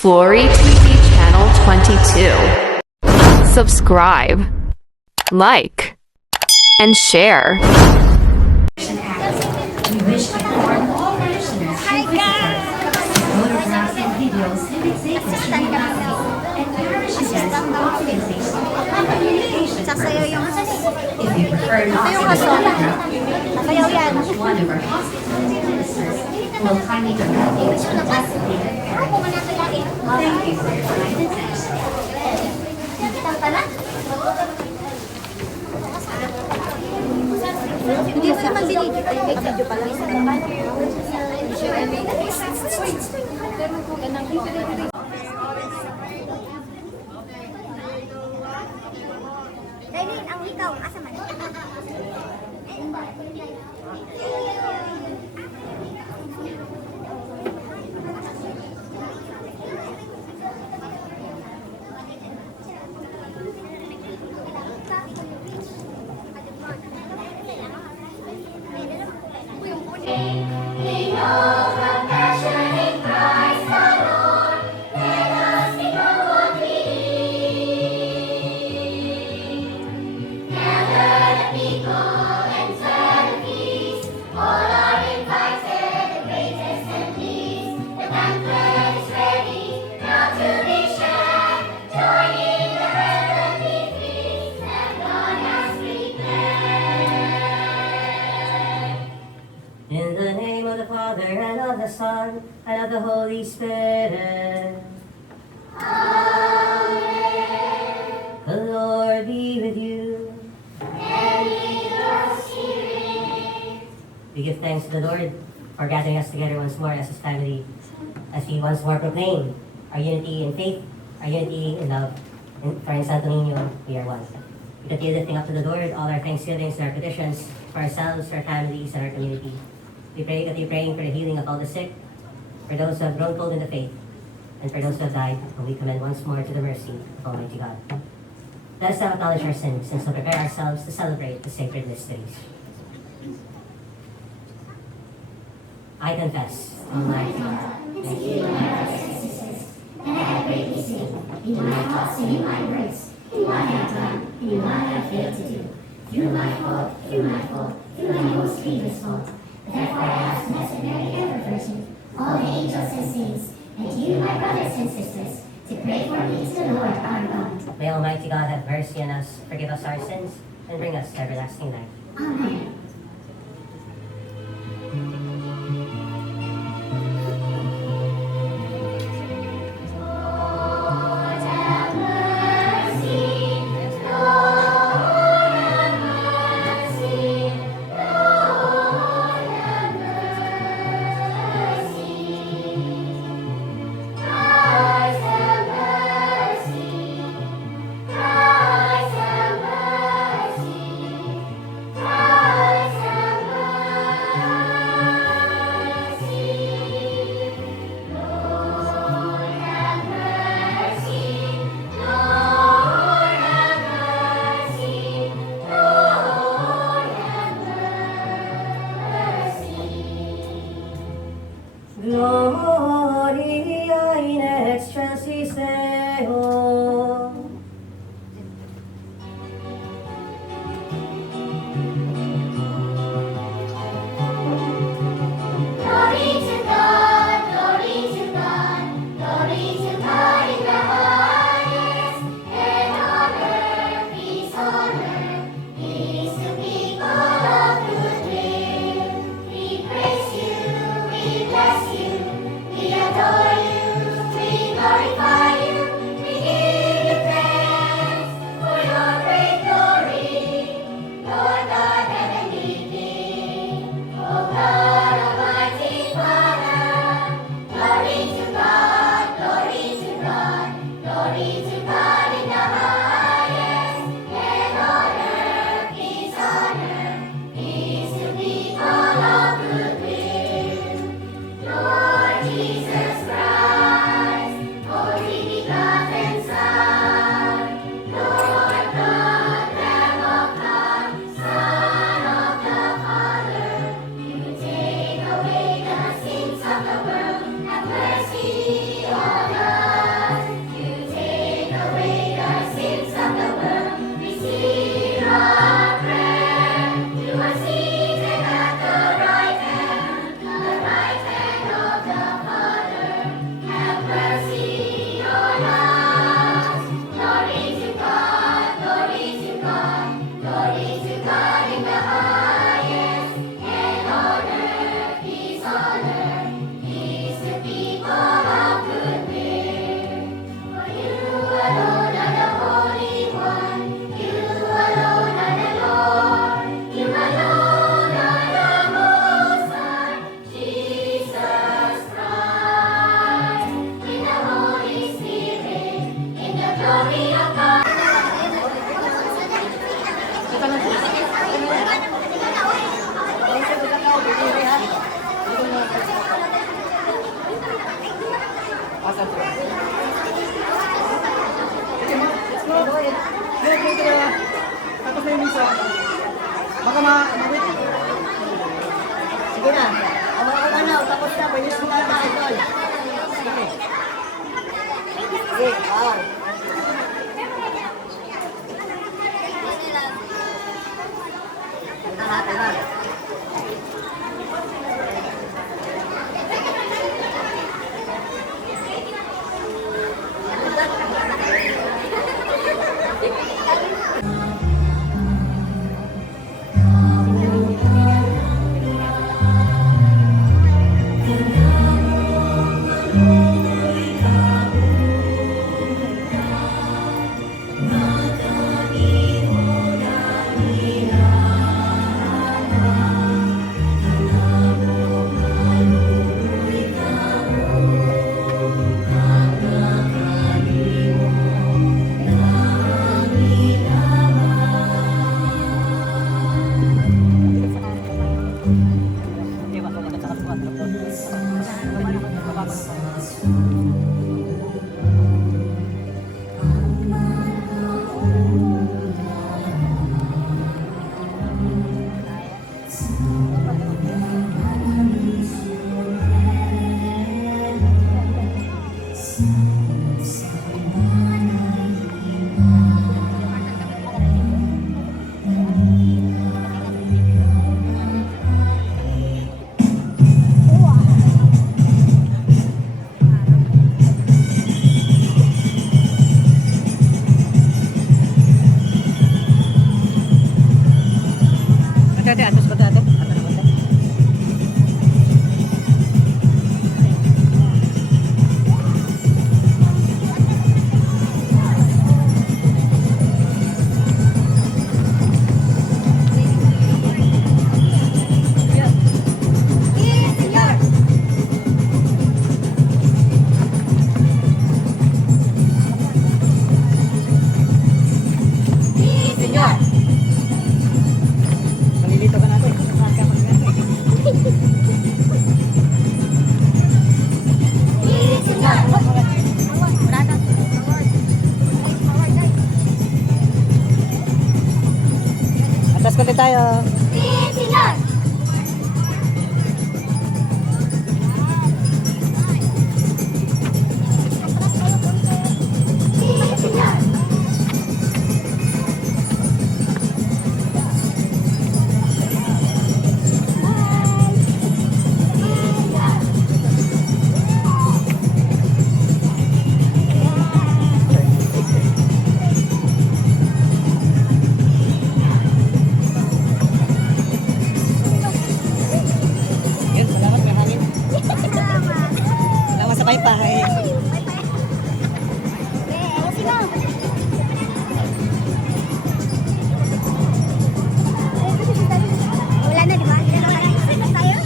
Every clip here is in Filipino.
Flory TV Channel 22. Subscribe, like, and share. We wish to inform all parishioners and visitors photographs and videos in exhibits and parish events, organizations, and communication purposes. If you prefer not to be photographed, one of our hospitality ministers will kindly direct you to the designated area. Thank you for your kind attention. Hindi mo naman binigyan. Ay, may video pala. Dailin, ang ikaw, asa man? In the name of the Father, and of the Son, and of the Holy Spirit. Amen. The Lord be with you. And with your spirit. We give thanks to the Lord for gathering us together once more as His family, as we once more proclaim our unity in faith, our unity in love. For in Santo Niño, we are one. We continue lifting up to the Lord all our thanksgivings and our petitions for ourselves, for our families, and our community. We pray that you're praying for the healing of all the sick, for those who have grown cold in the faith, and for those who have died, and we commend once more to the mercy of Almighty God. Let us now acknowledge our sins and so prepare ourselves to celebrate the sacred mysteries. I confess, Almighty God, and heal my brothers and sisters, and I have greatly sinned in my thoughts and in my words, in what I have done and in what I have failed to do, through my fault, through my most grievous fault. Therefore I ask Blessed Mary, ever Virgin, all the angels and saints, and you, my brothers and sisters, to pray for me to the Lord our God. may Almighty God have mercy on us, forgive us our sins, and bring us to everlasting life. Amen. Gloria in excelsis Deo. Glory to God, glory to God, glory to God in the highest, and on earth peace to people of good will. We praise you, we bless you, we adore you, we glorify you, we give you thanks for your great glory, Lord God heavenly King, O God Almighty Father. Glory to God, glory to God, glory to God in the highest, and on earth peace to people of good will. Lord Jesus Christ, only begotten Son, Lord God, Lamb of God, Son of the Father, you take away the sins of the world, have mercy on us. Tapos na yung misa. Baka ma-wait. Sige na. Hawakan ka na. Tapos na. Pwede na mga idol. Sige. Sige. Tara. Atas konti tayo. Yun, salamat, may hangin. Salamat sa paypay. Wala na, di ba? Wala na tayo.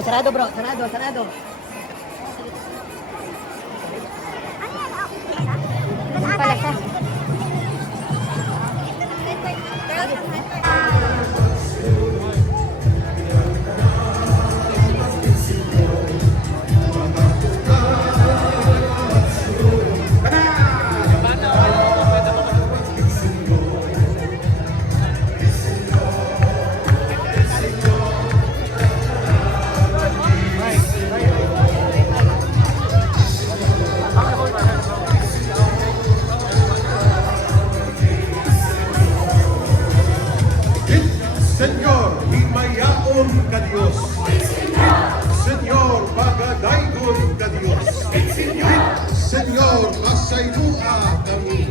Sarado bro, sarado. Doon pala siya. Senyor, himayaon ka Diyos. Senyor, pagadaygon ka Diyos. Senyor, masaynua kami.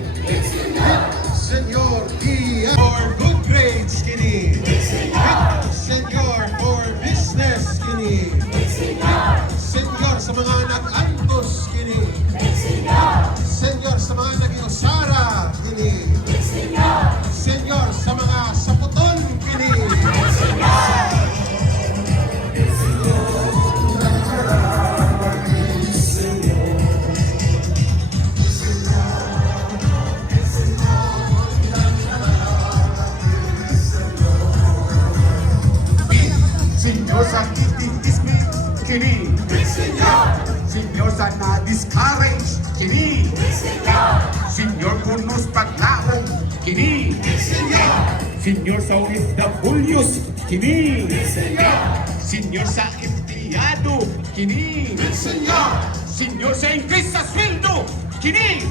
Senyor, iya for good grades kini. Senyor, for business kini. Senyor, sa mga nag-antos kini. Senyor, sa mga nag-iusara kini. Senyor, sa mga saputon kini. Senyor sa itismi kini. Senyor sa na-discourage kini. Senyor kunos paglaong kini. Senyor sa OFWs kini. Senyor sa empleyado kini. Senyor sa Ingles sa sweldo kini.